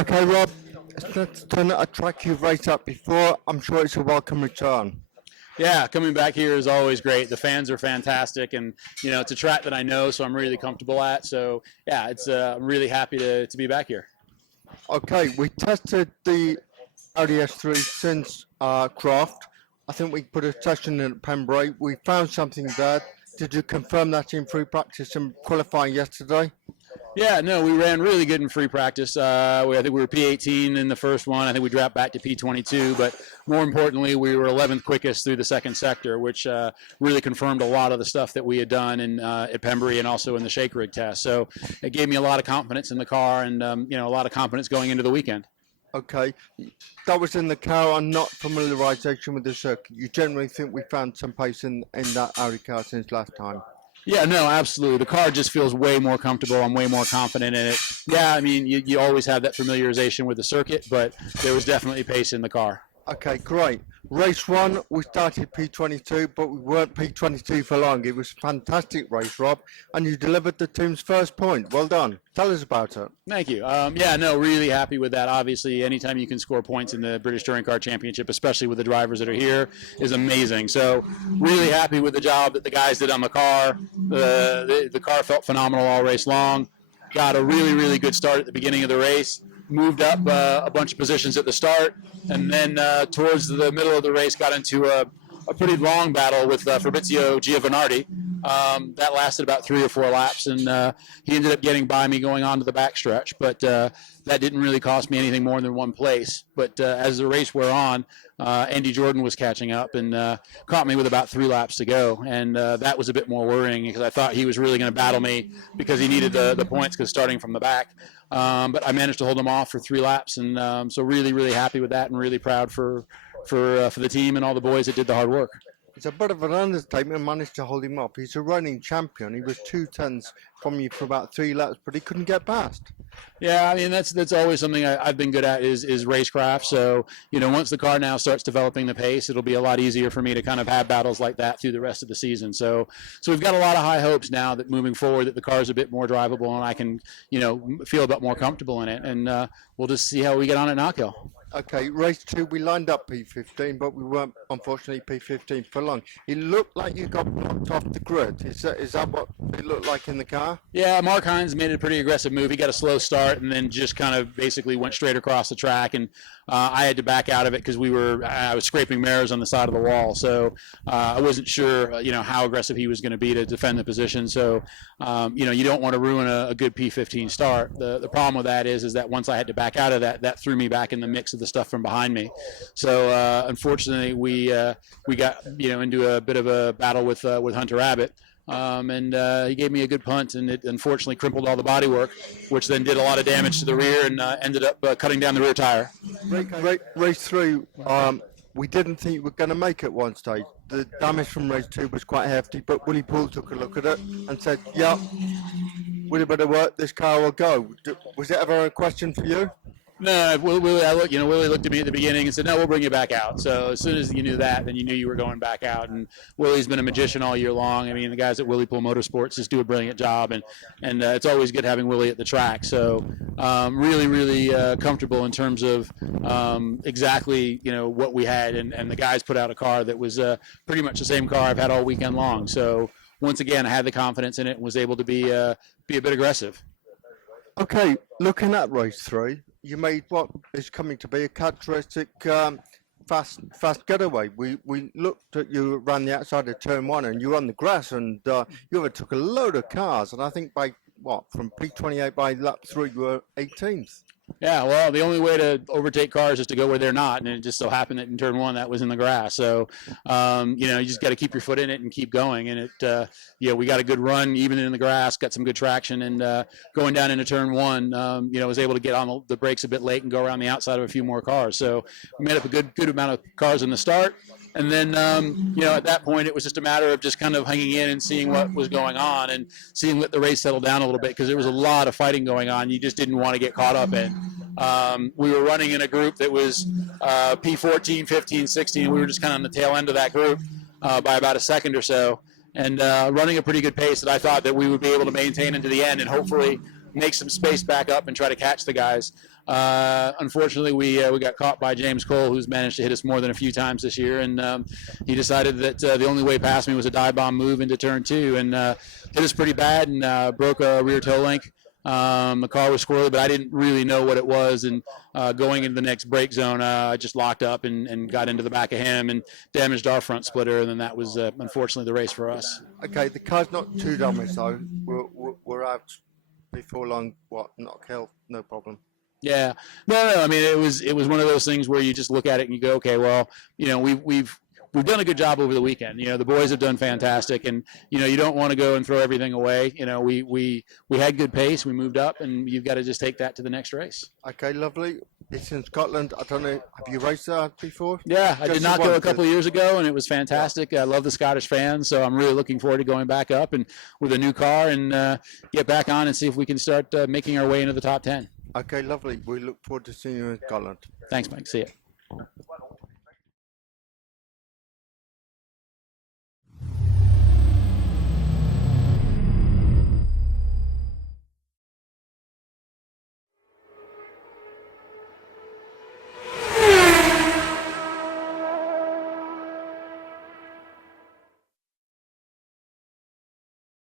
Okay, Rob, let's turn a track you've raced up before. I'm sure it's a welcome return. Yeah, coming back here is always great. The fans are fantastic, and it's a track that I know, so I'm really comfortable at. So yeah, it's I'm really happy to be back here. Okay, we tested the ODS3 since Craft. I think we put a session in at Pembrey. We found something there. Did you confirm that in free practice and qualifying yesterday? Yeah, no, we ran really good in free practice. I think we were P18 in the first one. I think we dropped back to P22, but more importantly, we were 11th quickest through the second sector, which really confirmed a lot of the stuff that we had done at Pembrey and also in the shake rig test. So it gave me a lot of confidence in the car and a lot of confidence going into the weekend. Okay, that was in the car and not familiarisation with the circuit. You generally think we found some pace in that Audi car since last time? Yeah, no, absolutely. The car just feels way more comfortable. I'm way more confident in it. Yeah, I mean, you always have that familiarization with the circuit, but there was definitely pace in the car. Okay, great. Race 1, we started P22, but we weren't P22 for long. It was a fantastic race, Rob, and you delivered the team's first point. Well done. Tell us about it. Thank you. Yeah, no, really happy with that. Obviously, anytime you can score points in the British Touring Car Championship, especially with the drivers that are here, is amazing. So really happy with the job that the guys did on the car. The car felt phenomenal all race long. Got a really, really good start at the beginning of the race. Moved up a bunch of positions at the start, and then towards the middle of the race got into a pretty long battle with Fabrizio Giovanardi. That lasted about 3 or 4 laps, and he ended up getting by me going on to the backstretch, but that didn't really cost me anything more than 1 place. But as the race wore on, Andy Jordan was catching up and caught me with about 3 laps to go, and that was a bit more worrying because I thought he was really going to battle me because he needed the points because starting from the back. But I managed to hold him off for 3 laps, and so really, really happy with that and really proud for the team and all the boys that did the hard work. It's a bit of an understatement, managed to hold him up. He's a running champion. He was 2/10 from you for about 3 laps, but he couldn't get past. Yeah, I mean, that's always something I've been good at is racecraft. So, once the car now starts developing the pace, it'll be a lot easier for me to kind of have battles like that through the rest of the season. So we've got a lot of high hopes now that moving forward that the car's a bit more drivable and I can, feel a bit more comfortable in it. And we'll just see how we get on at Knockhill. Okay, race 2, we lined up P15, but we weren't, unfortunately, P15 for long. It looked like you got blocked off the grid. Is that what it looked like in the car? Yeah, Mark Hines made a pretty aggressive move. He got a slow start and then just kind of basically went straight across the track, and I had to back out of it because I was scraping mirrors on the side of the wall. So I wasn't sure, how aggressive he was going to be to defend the position. So, you don't want to ruin a good P15 start. The problem with that is that once I had to back out of that threw me back in the mix of the stuff from behind me. So unfortunately, we got into a bit of a battle with Hunter Abbott. And he gave me a good punt, and it unfortunately crippled all the bodywork, which then did a lot of damage to the rear and ended up cutting down the rear tire. Race 3, we didn't think we were going to make it one stage. The damage from race 2 was quite hefty, but Willie Poole took a look at it and said, "Yeah, we better work. This car will go." Was it ever a question for you? No, Willie looked at me at the beginning and said, "No, we'll bring you back out." So as soon as you knew that, then you knew you were going back out. And Willie's been a magician all year long. I mean, the guys at Willie Poole Motorsports just do a brilliant job, and it's always good having Willie at the track. So really, really comfortable in terms of exactly what we had, and the guys put out a car that was pretty much the same car I've had all weekend long. So once again, I had the confidence in it and was able to be a bit aggressive. Okay, looking at race 3, you made what is coming to be a characteristic fast getaway. We looked at you around the outside of turn 1, and you were on the grass, and you overtook a load of cars, and I think from P28 by lap 3 you were 18th. Yeah, well, the only way to overtake cars is to go where they're not, and it just so happened that in turn 1 that was in the grass. So, you just got to keep your foot in it and keep going. And we got a good run even in the grass, got some good traction, and going down into turn 1, was able to get on the brakes a bit late and go around the outside of a few more cars. So we made up a good amount of cars in the start. And then, at that point, it was just a matter of just kind of hanging in and seeing what was going on and let the race settle down a little bit because there was a lot of fighting going on. You just didn't want to get caught up in. We were running in a group that was P14, 15, 16. We were just kind of on the tail end of that group by about a second or so, and running a pretty good pace that I thought that we would be able to maintain into the end and hopefully make some space back up and try to catch the guys. Unfortunately, we got caught by James Cole, who's managed to hit us more than a few times this year, and he decided that the only way past me was a dive bomb move into turn 2, and hit us pretty bad and broke a rear toe link. The car was squirrely, but I didn't really know what it was, and going into the next brake zone, I just locked up and got into the back of him and damaged our front splitter, and then that was unfortunately the race for us. Okay, the car's not too damaged though. We're out before long. What? Knockhill, no problem. Yeah, no. I mean, it was one of those things where you just look at it and you go, okay, well, we've done a good job over the weekend. The boys have done fantastic, and you don't want to go and throw everything away. We had good pace. We moved up, and you've got to just take that to the next race. Okay, lovely. It's in Scotland. I don't know. Have you raced there before? Yeah, I did not go a couple of years ago, and it was fantastic. I love the Scottish fans, so I'm really looking forward to going back up and with a new car and get back on and see if we can start making our way into the top 10. Okay, lovely. We look forward to seeing you in Scotland. Thanks, Mike. See you.